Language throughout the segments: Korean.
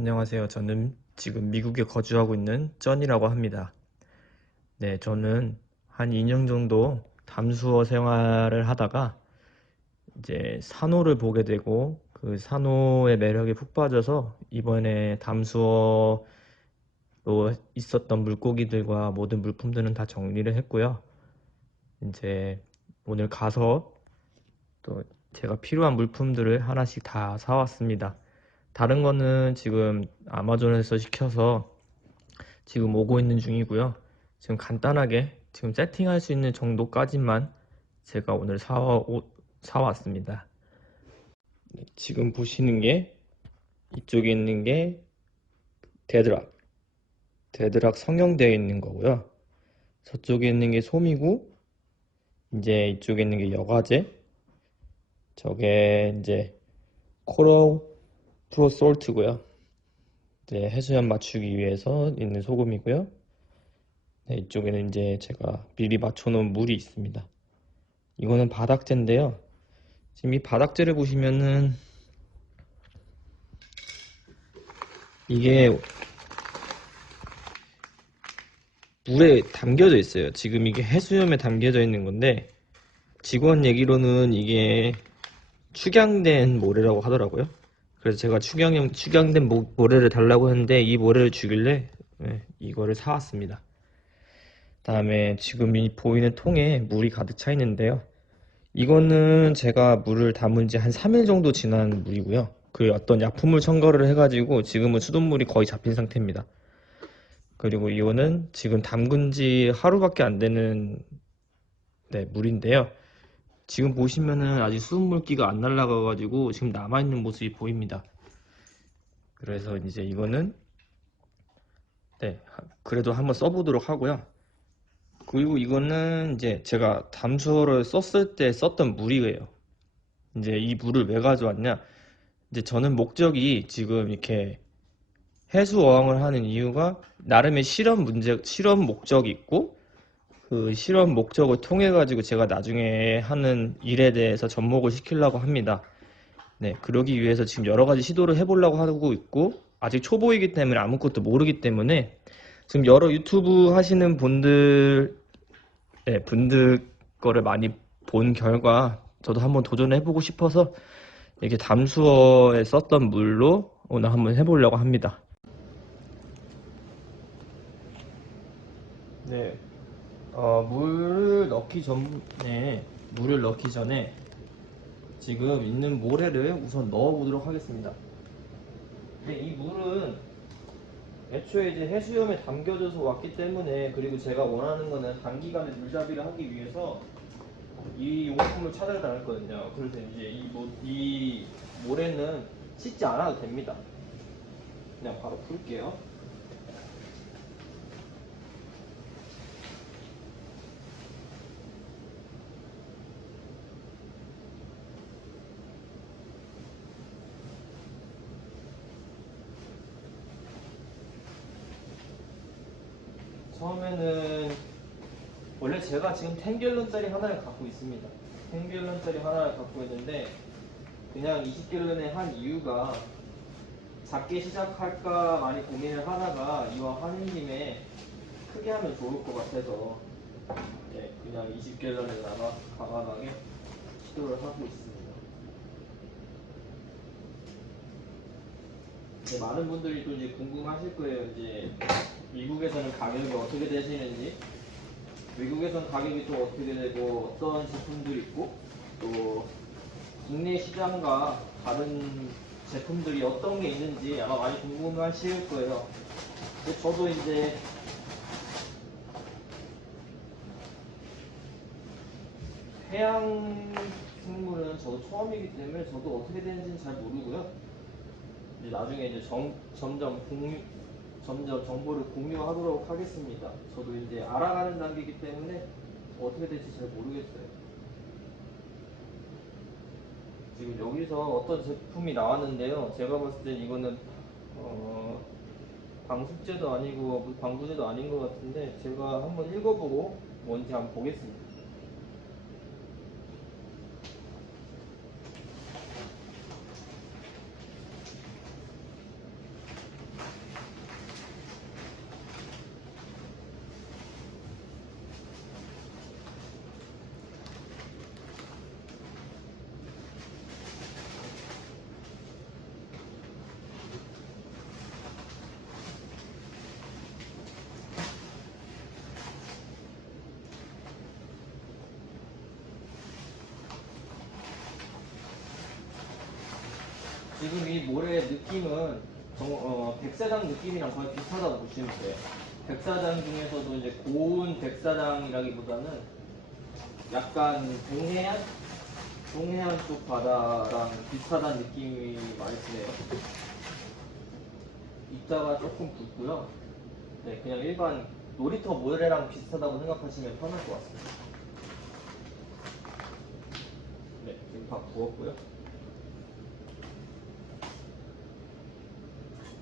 안녕하세요. 저는 지금 미국에 거주하고 있는 쩐이라고 합니다. 네, 저는 한 2년 정도 담수어 생활을 하다가 이제 산호를 보게 되고 그 산호의 매력에 푹 빠져서 이번에 담수어로 있었던 물고기들과 모든 물품들은 다 정리를 했고요. 이제 오늘 가서 또 제가 필요한 물품들을 하나씩 다 사왔습니다. 다른 거는 지금 아마존에서 시켜서 지금 오고 있는 중이고요. 지금 간단하게 지금 세팅할 수 있는 정도까지만 제가 오늘 사와, 사왔습니다. 네, 지금 보시는 게 이쪽에 있는 게 데드락. 데드락 성형되어 있는 거고요. 저쪽에 있는 게 솜이고, 이제 이쪽에 있는 게 여과제. 저게 이제 코럴 프로 솔트고요. 이제 해수염 맞추기 위해서 있는 소금이고요. 네, 이쪽에는 이제 제가 미리 맞춰놓은 물이 있습니다. 이거는 바닥재인데요. 지금 이 바닥재를 보시면은 이게 물에 담겨져 있어요. 지금 이게 해수염에 담겨져 있는 건데 직원 얘기로는 이게 축양된 모래라고 하더라고요. 그래서 제가 축양된 모, 모래를 달라고 했는데 이 모래를 주길래 네, 이거를 사왔습니다. 다음에 지금 이 보이는 통에 물이 가득 차 있는데요. 이거는 제가 물을 담은 지 한 3일 정도 지난 물이고요. 그 어떤 약품을 첨가를 해가지고 지금은 수돗물이 거의 잡힌 상태입니다. 그리고 이거는 지금 담근 지 하루밖에 안 되는 네, 물인데요. 지금 보시면은 아직 수돗물기가 안 날라가 가지고 지금 남아 있는 모습이 보입니다. 그래서 이제 이거는 네, 그래도 한번 써보도록 하고요. 그리고 이거는 이제 제가 담수어를 썼을 때 썼던 물이에요. 이제 이 물을 왜 가져왔냐? 이제 저는 목적이 지금 이렇게 해수 어항을 하는 이유가 나름의 실험 문제, 실험 목적이 있고 그 실험 목적을 통해 가지고 제가 나중에 하는 일에 대해서 접목을 시키려고 합니다. 네, 그러기 위해서 지금 여러 가지 시도를 해보려고 하고 있고 아직 초보이기 때문에 아무것도 모르기 때문에 지금 여러 유튜브 하시는 분들 네, 분들 거를 많이 본 결과 저도 한번 도전해보고 싶어서 이렇게 담수어에 썼던 물로 오늘 한번 해보려고 합니다. 네, 어, 물을 넣기 전에 물을 넣기 전에 지금 있는 모래를 우선 넣어 보도록 하겠습니다. 근데 이 물은 애초에 이제 해수염에 담겨져서 왔기 때문에 그리고 제가 원하는 거는 단기간에 물잡이를 하기 위해서 이 용품을 찾아다녔거든요. 그래서 이제 이, 모, 이 모래는 씻지 않아도 됩니다. 그냥 바로 풀게요. 처음에는 원래 제가 지금 10갤런짜리 하나를 갖고 있습니다. 10갤런짜리 하나를 갖고 있는데 그냥 20갤런에 한 이유가 작게 시작할까 많이 고민을 하다가 이왕 하는 김에 크게 하면 좋을 것 같아서 네, 그냥 20갤런에다가 과감하게 시도를 하고 있습니다. 네, 많은 분들이 또 이제 궁금하실 거예요. 이제 미국에서는 가격이 어떻게 되시는지, 미국에서는 가격이 또 어떻게 되고 어떤 제품들이 있고 또 국내 시장과 다른 제품들이 어떤 게 있는지 아마 많이 궁금하실 거예요. 저도 이제 해양 생물은 저도 처음이기 때문에 저도 어떻게 되는지는 잘 모르고요. 이제 나중에 이제 정, 점점 공유, 점점 정보를 공유하도록 하겠습니다. 저도 이제 알아가는 단계이기 때문에 어떻게 될지 잘 모르겠어요. 지금 여기서 어떤 제품이 나왔는데요. 제가 봤을 때 이거는 어, 방숙제도 아니고 방부제도 아닌 것 같은데 제가 한번 읽어보고 뭔지 한번 보겠습니다. 지금 이 모래의 느낌은 정, 어, 백사장 느낌이랑 거의 비슷하다고 보시면 돼요. 백사장 중에서도 이제 고운 백사장이라기보다는 약간 동해안? 동해안 쪽 바다랑 비슷하다는 느낌이 많이 드네요. 입자가 조금 굵고요. 네, 그냥 일반 놀이터 모래랑 비슷하다고 생각하시면 편할 것 같습니다. 네, 지금 다 부었고요.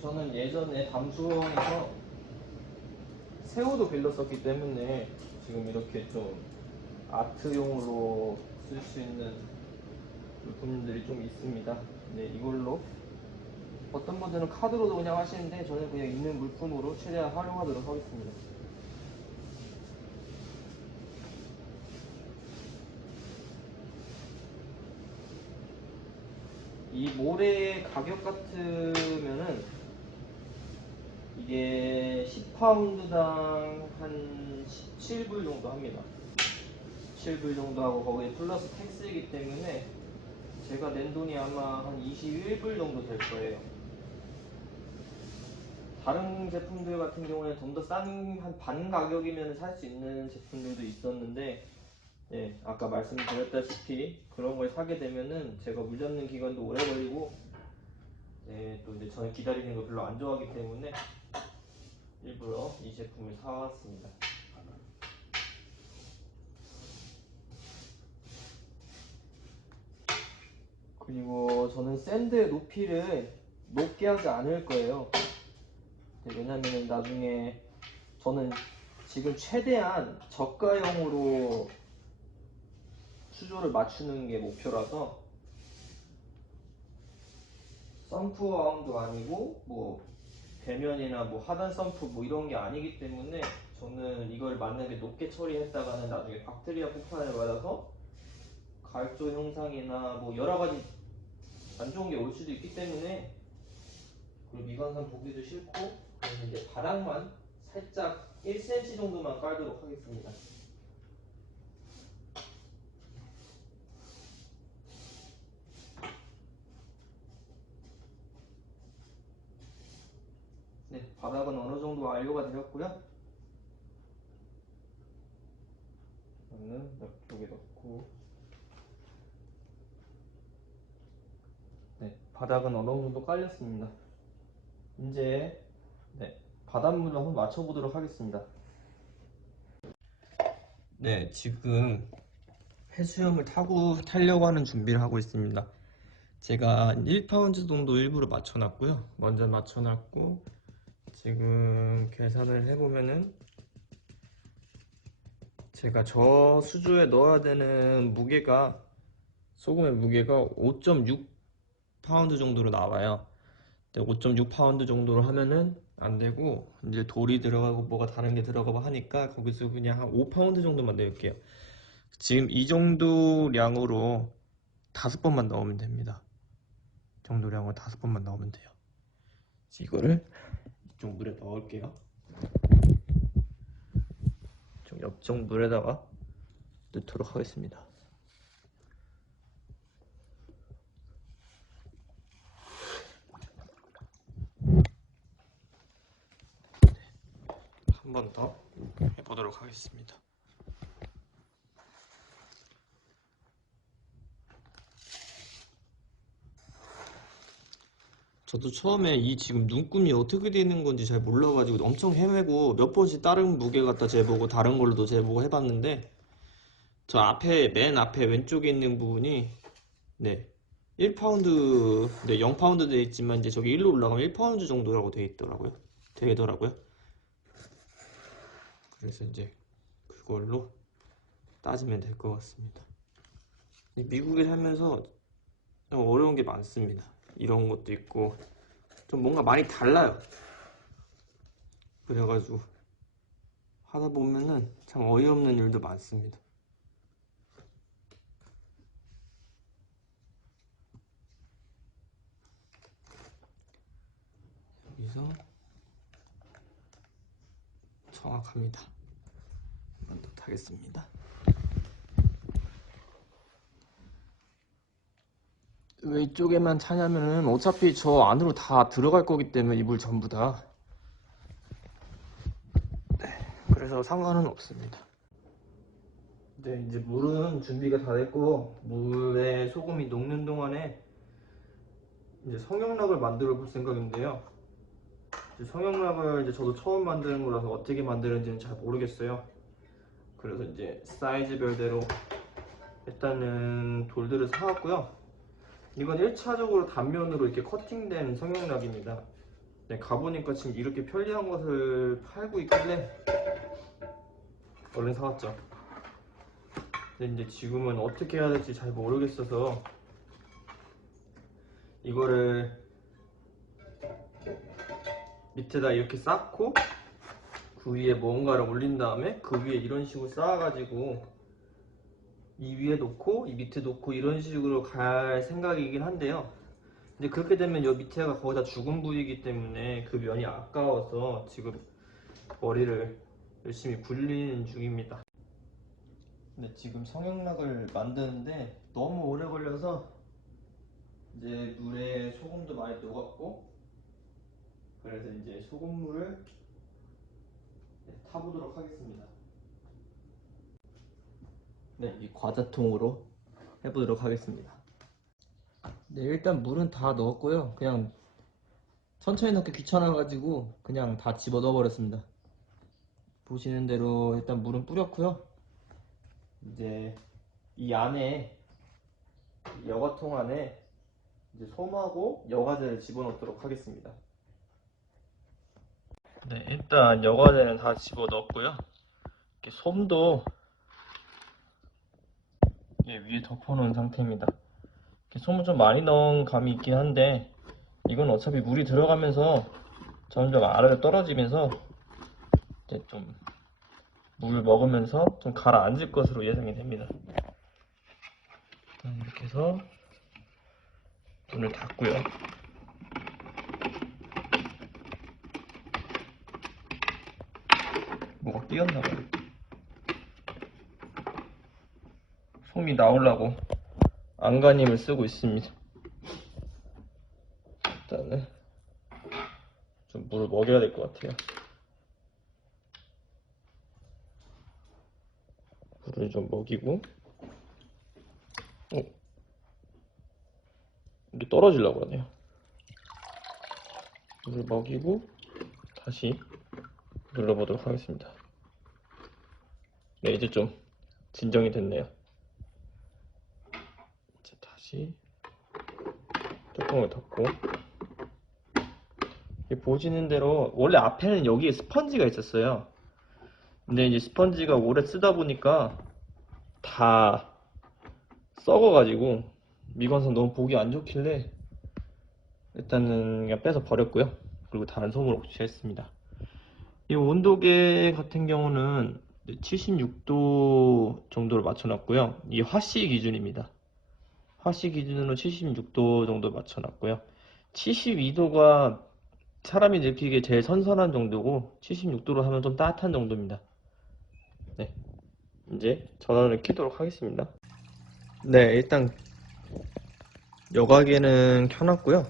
저는 예전에 담수원에서 새우도 빌렸었기 때문에 지금 이렇게 좀 아트용으로 쓸 수 있는 물품들이 좀 있습니다. 네, 이걸로 어떤 분들은 카드로도 그냥 하시는데 저는 그냥 있는 물품으로 최대한 활용하도록 하겠습니다. 이 모래 가격 같으면은 이게 10파운드당 한 17불 정도 합니다. 17불 정도 하고 거기에 플러스 텍스이기 때문에 제가 낸 돈이 아마 한 21불 정도 될 거예요. 다른 제품들 같은 경우에 좀 더 싼 한 반 가격이면 살 수 있는 제품들도 있었는데 예, 아까 말씀드렸다시피 그런 걸 사게 되면은 제가 물 잡는 기간도 오래 걸리고 예, 또 이제 저는 기다리는 거 별로 안 좋아하기 때문에 일부러 이 제품을 사왔습니다. 그리고 저는 샌드의 높이를 높게 하지 않을 거예요. 네, 왜냐면은 나중에 저는 지금 최대한 저가형으로 수조를 맞추는 게 목표라서 썬프아웃도 아니고 뭐 배면이나 뭐 하단 썬프 뭐 이런 게 아니기 때문에 저는 이걸 게 높게 처리했다가는 나중에 박테리아 폭탄을 받아서 갈조 형상이나 뭐 여러 가지 안 좋은 게 올 수도 있기 때문에 그리고 미관상 보기도 싫고 그래서 이제 바닥만 살짝 1cm 정도만 깔도록 하겠습니다. 네, 바닥은 어느 정도 완료가 되었고요. 저는 옆쪽에 넣고 네, 바닥은 어느 정도 깔렸습니다. 이제 네, 바닷물을 한번 맞춰보도록 하겠습니다. 네, 지금 해수욕을 타고 타려고 하는 준비를 하고 있습니다. 제가 1파운드 정도 일부러 맞춰놨고요. 먼저 맞춰놨고 지금 계산을 해보면은 제가 저 수조에 넣어야 되는 무게가 소금의 무게가 5.6 파운드 정도로 나와요. 5.6 파운드 정도로 하면은 안 되고 이제 돌이 들어가고 뭐가 다른 게 들어가고 하니까 거기서 그냥 한 5 파운드 정도만 넣을게요. 지금 이 정도 량으로 다섯 번만 넣으면 됩니다. 이 정도 량으로 다섯 번만 넣으면 돼요. 이거를 이쪽 물에 넣을게요. 좀 옆쪽 물에다가 넣도록 하겠습니다. 한 번 더 해보도록 하겠습니다. 저도 처음에 이 지금 눈금이 어떻게 되는 건지 잘 몰라가지고 엄청 헤매고 몇 번씩 다른 무게 갖다 재보고 다른 걸로도 재보고 해봤는데 저 앞에 맨 앞에 왼쪽에 있는 부분이 네 1파운드 네 0파운드 돼 있지만 이제 저기 1로 올라가면 1파운드 정도라고 돼 있더라고요. 되더라고요. 그래서 이제 그걸로 따지면 될 것 같습니다. 이 미국에 살면서 좀 어려운 게 많습니다 이런 것도 있고 좀 뭔가 많이 달라요. 그래가지고 하다 보면은 참 어이없는 일도 많습니다. 여기서 정확합니다. 한번 더 타겠습니다. 왜 이쪽에만 차냐면은 어차피 저 안으로 다 들어갈 거기 때문에 이물 전부 다. 네, 그래서 상관은 없습니다. 네, 이제 물은 준비가 다 됐고 물에 소금이 녹는 동안에 이제 성형락을 만들어 볼 생각인데요. 이제 성형락을 이제 저도 처음 만드는 거라서 어떻게 만드는지는 잘 모르겠어요. 그래서 이제 사이즈별대로 일단은 돌들을 사왔고요. 이건 1차적으로 단면으로 이렇게 커팅된 성형락입니다. 네, 가보니까 지금 이렇게 편리한 것을 팔고 있길래 얼른 사왔죠. 근데 이제 지금은 어떻게 해야 될지 잘 모르겠어서 이거를 밑에다 이렇게 쌓고 그 위에 뭔가를 올린 다음에 그 위에 이런 식으로 쌓아가지고 이 위에 놓고 이 밑에 놓고 이런 식으로 갈 생각이긴 한데요. 이제 그렇게 되면 이 밑에가 거의 다 죽은 부위이기 때문에 그 면이 아까워서 지금 머리를 열심히 굴리는 중입니다. 근데 지금 성형락을 만드는데 너무 오래 걸려서 이제 물에 소금도 많이 녹았고 그래서 이제 소금물을 네, 타보도록 하겠습니다. 네, 이 과자통으로 해보도록 하겠습니다. 네, 일단 물은 다 넣었고요. 그냥 천천히 넣기 귀찮아가지고 그냥 다 집어 넣어버렸습니다. 보시는 대로 일단 물은 뿌렸고요. 이제 이 안에 이 여과통 안에 이제 솜하고 여과제를 집어넣도록 하겠습니다. 네, 일단 여과제는 다 집어넣었고요. 이렇게 솜도 예, 위에 덮어놓은 상태입니다. 솜을 좀 많이 넣은 감이 있긴 한데 이건 어차피 물이 들어가면서 점점 아래로 떨어지면서 이제 좀 물 먹으면서 좀 가라앉을 것으로 예상이 됩니다. 이렇게 해서 문을 닫고요. 뭐가 끼었나 봐요. 솜이 나오려고 안간힘을 쓰고 있습니다. 일단은 좀 물을 먹여야 될 것 같아요. 물을 좀 먹이고, 어, 이게 떨어지려고 하네요. 물을 먹이고 다시 눌러보도록 하겠습니다. 네, 이제 좀 진정이 됐네요. 다시 뚜껑을 덮고 이 보시는 대로 원래 앞에는 여기에 스펀지가 있었어요. 근데 이제 스펀지가 오래 쓰다 보니까 다 썩어가지고 미관상 너무 보기 안 좋길래 일단은 그냥 빼서 버렸고요. 그리고 다른 솜으로 교체했습니다. 이 온도계 같은 경우는 76도 정도로 맞춰놨고요. 이게 화씨 기준입니다. 화씨 기준으로 76도 정도 맞춰놨고요. 72도가 사람이 느끼기에 제일 선선한 정도고 76도로 하면 좀 따뜻한 정도입니다. 네, 이제 전원을 켜도록 하겠습니다. 네, 일단 여과기는 켜놨고요.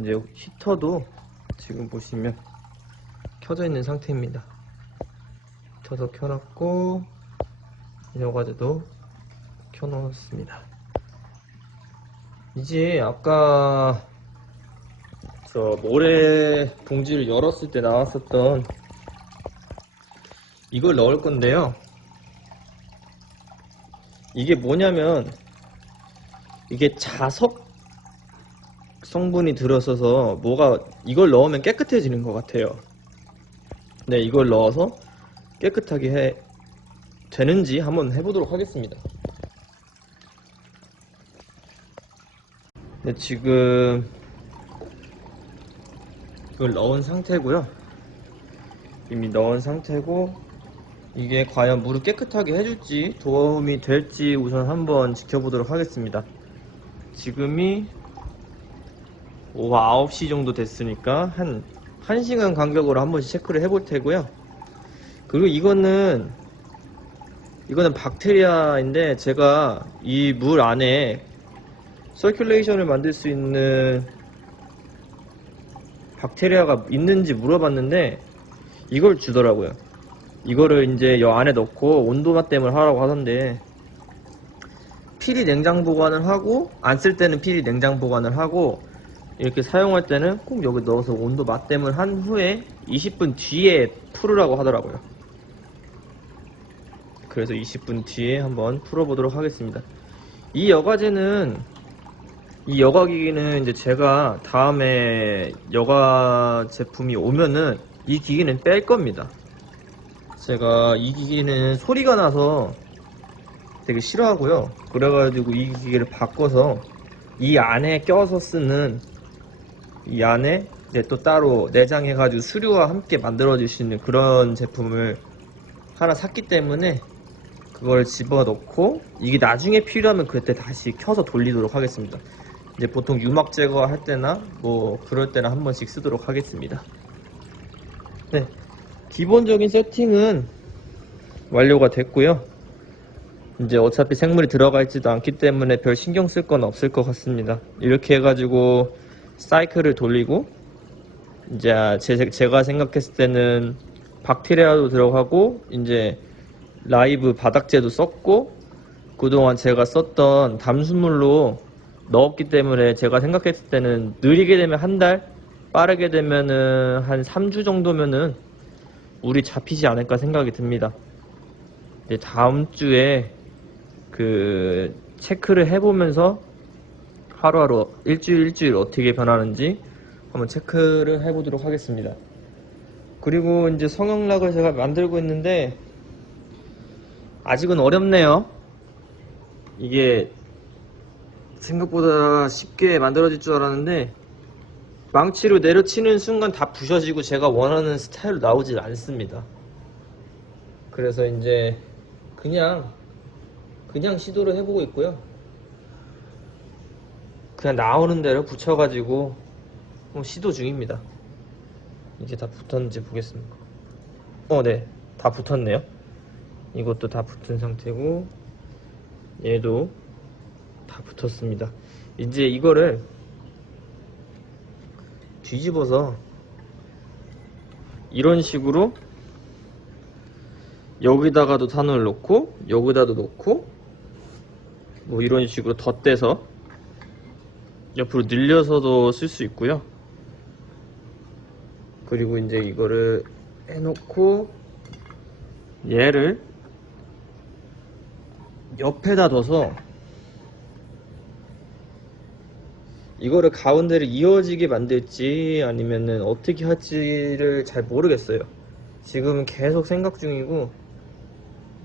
이제 히터도 지금 보시면 켜져 있는 상태입니다. 히터도 켜놨고 여과제도 켜놓았습니다. 이제 아까 저 모래 봉지를 열었을 때 나왔었던 이걸 넣을 건데요. 이게 뭐냐면 이게 자석 성분이 들어서서 뭐가 이걸 넣으면 깨끗해지는 것 같아요. 네, 이걸 넣어서 깨끗하게 해 되는지 한번 해보도록 하겠습니다. 네, 지금 이걸 넣은 상태고요. 이미 넣은 상태고 이게 과연 물을 깨끗하게 해줄지 도움이 될지 우선 한번 지켜보도록 하겠습니다. 지금이 오후 9시 정도 됐으니까 한 1시간 간격으로 한 번씩 체크를 해볼 테고요. 그리고 이거는 이거는 박테리아인데 제가 이 물 안에 서큘레이션을 만들 수 있는 박테리아가 있는지 물어봤는데 이걸 주더라고요. 이거를 이제 여 안에 넣고 온도 맞댐을 하라고 하던데 필히 냉장 보관을 하고 안 쓸 때는 필히 냉장 보관을 하고 이렇게 사용할 때는 꼭 여기 넣어서 온도 맞댐을 한 후에 20분 뒤에 풀으라고 하더라고요. 그래서 20분 뒤에 한번 풀어보도록 하겠습니다. 이 여과제는 이 여과 기기는 이제 제가 다음에 여과 제품이 오면은 이 기기는 뺄 겁니다. 제가 이 기기는 소리가 나서 되게 싫어하고요. 그래가지고 이 기기를 바꿔서 이 안에 껴서 쓰는 이 안에 이제 또 따로 내장해가지고 수류와 함께 만들어질 수 있는 그런 제품을 하나 샀기 때문에 그걸 집어넣고 이게 나중에 필요하면 그때 다시 켜서 돌리도록 하겠습니다. 이제 보통 유막 제거할 때나 뭐 그럴 때나 한 번씩 쓰도록 하겠습니다. 네, 기본적인 세팅은 완료가 됐고요. 이제 어차피 생물이 들어가 있지도 않기 때문에 별 신경 쓸 건 없을 것 같습니다. 이렇게 해가지고 사이클을 돌리고 이제 제, 제가 생각했을 때는 박테리아도 들어가고 이제 라이브 바닥재도 썼고 그동안 제가 썼던 담수물로 넣었기 때문에 제가 생각했을 때는 느리게 되면 한 달, 빠르게 되면은 한 3주 정도면은 우리 잡히지 않을까 생각이 듭니다. 이제 다음 주에 그 체크를 해보면서 하루하루 일주일 일주일 어떻게 변하는지 한번 체크를 해보도록 하겠습니다. 그리고 이제 성형락을 제가 만들고 있는데 아직은 어렵네요. 이게 생각보다 쉽게 만들어질 줄 알았는데 망치로 내려치는 순간 다 부셔지고 제가 원하는 스타일로 나오질 않습니다. 그래서 이제 그냥 그냥 시도를 해보고 있고요. 그냥 나오는 대로 붙여가지고 뭐 시도 중입니다. 이게 다 붙었는지 보겠습니다. 어, 네. 다 붙었네요. 이것도 다 붙은 상태고 얘도 다 붙었습니다. 이제 이거를 뒤집어서 이런 식으로 여기다가도 탄을 놓고 여기다도 놓고 뭐 이런 식으로 덧대서 옆으로 늘려서도 쓸 수 있고요. 그리고 이제 이거를 해놓고 얘를 옆에다 둬서 이거를 가운데를 이어지게 만들지 아니면은 어떻게 할지를 잘 모르겠어요. 지금 계속 생각 중이고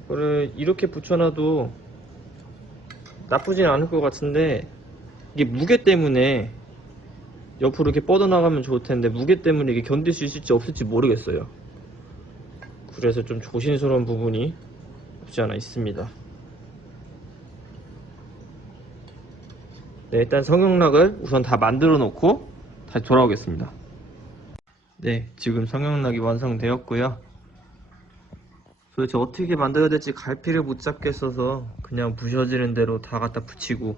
이거를 이렇게 붙여놔도 나쁘진 않을 것 같은데 이게 무게 때문에 옆으로 이렇게 뻗어나가면 좋을 텐데 무게 때문에 이게 견딜 수 있을지 없을지 모르겠어요. 그래서 좀 조심스러운 부분이 없지 않아 있습니다. 네, 일단 성형락을 우선 다 만들어 놓고 다시 돌아오겠습니다. 네, 지금 성형락이 완성되었고요. 도대체 어떻게 만들어야 될지 갈피를 못 잡겠어서 그냥 부셔지는 대로 다 갖다 붙이고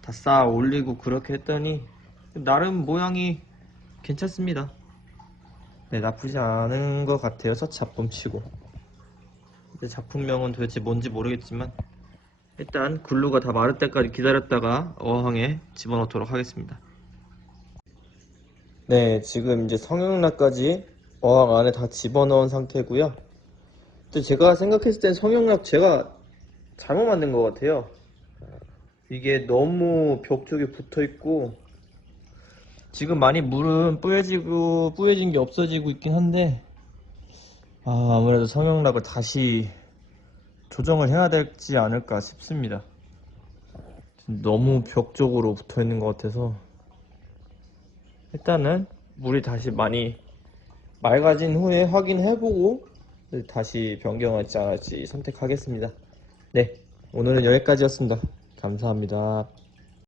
다 쌓아 올리고 그렇게 했더니 나름 모양이 괜찮습니다. 네, 나쁘지 않은 것 같아요. 첫 작품 치고. 근데 작품명은 도대체 뭔지 모르겠지만 일단 글루가 다 마를 때까지 기다렸다가 어항에 집어넣도록 하겠습니다. 네, 지금 이제 성형락까지 어항 안에 다 집어넣은 상태고요. 근데 제가 생각했을 땐 성형락 제가 잘못 만든 것 같아요. 이게 너무 벽 쪽에 붙어 있고 지금 많이 물은 뿌얘지고 뿌얘진 게 없어지고 있긴 한데 아, 아무래도 성형락을 다시 조정을 해야 되지 않을까 싶습니다. 너무 벽 쪽으로 붙어 있는 것 같아서 일단은 물이 다시 많이 맑아진 후에 확인해보고 다시 변경할지 안 할지 선택하겠습니다. 네, 오늘은 여기까지였습니다. 감사합니다.